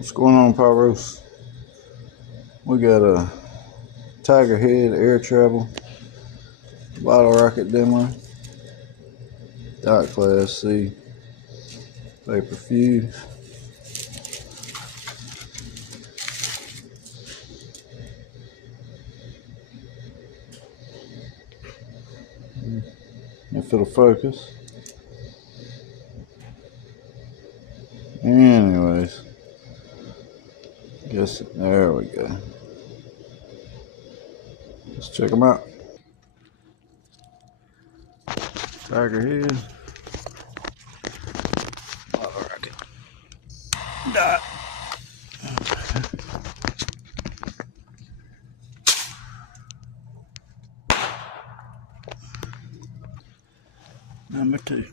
What's going on, Pyros? We got a Tigerhead air travel bottle rocket demo, dot class C, paper fuse. If it'll focus. Anyways, guess there we go. Let's check them out. Tigerhead bottle rocket dot. Number 2.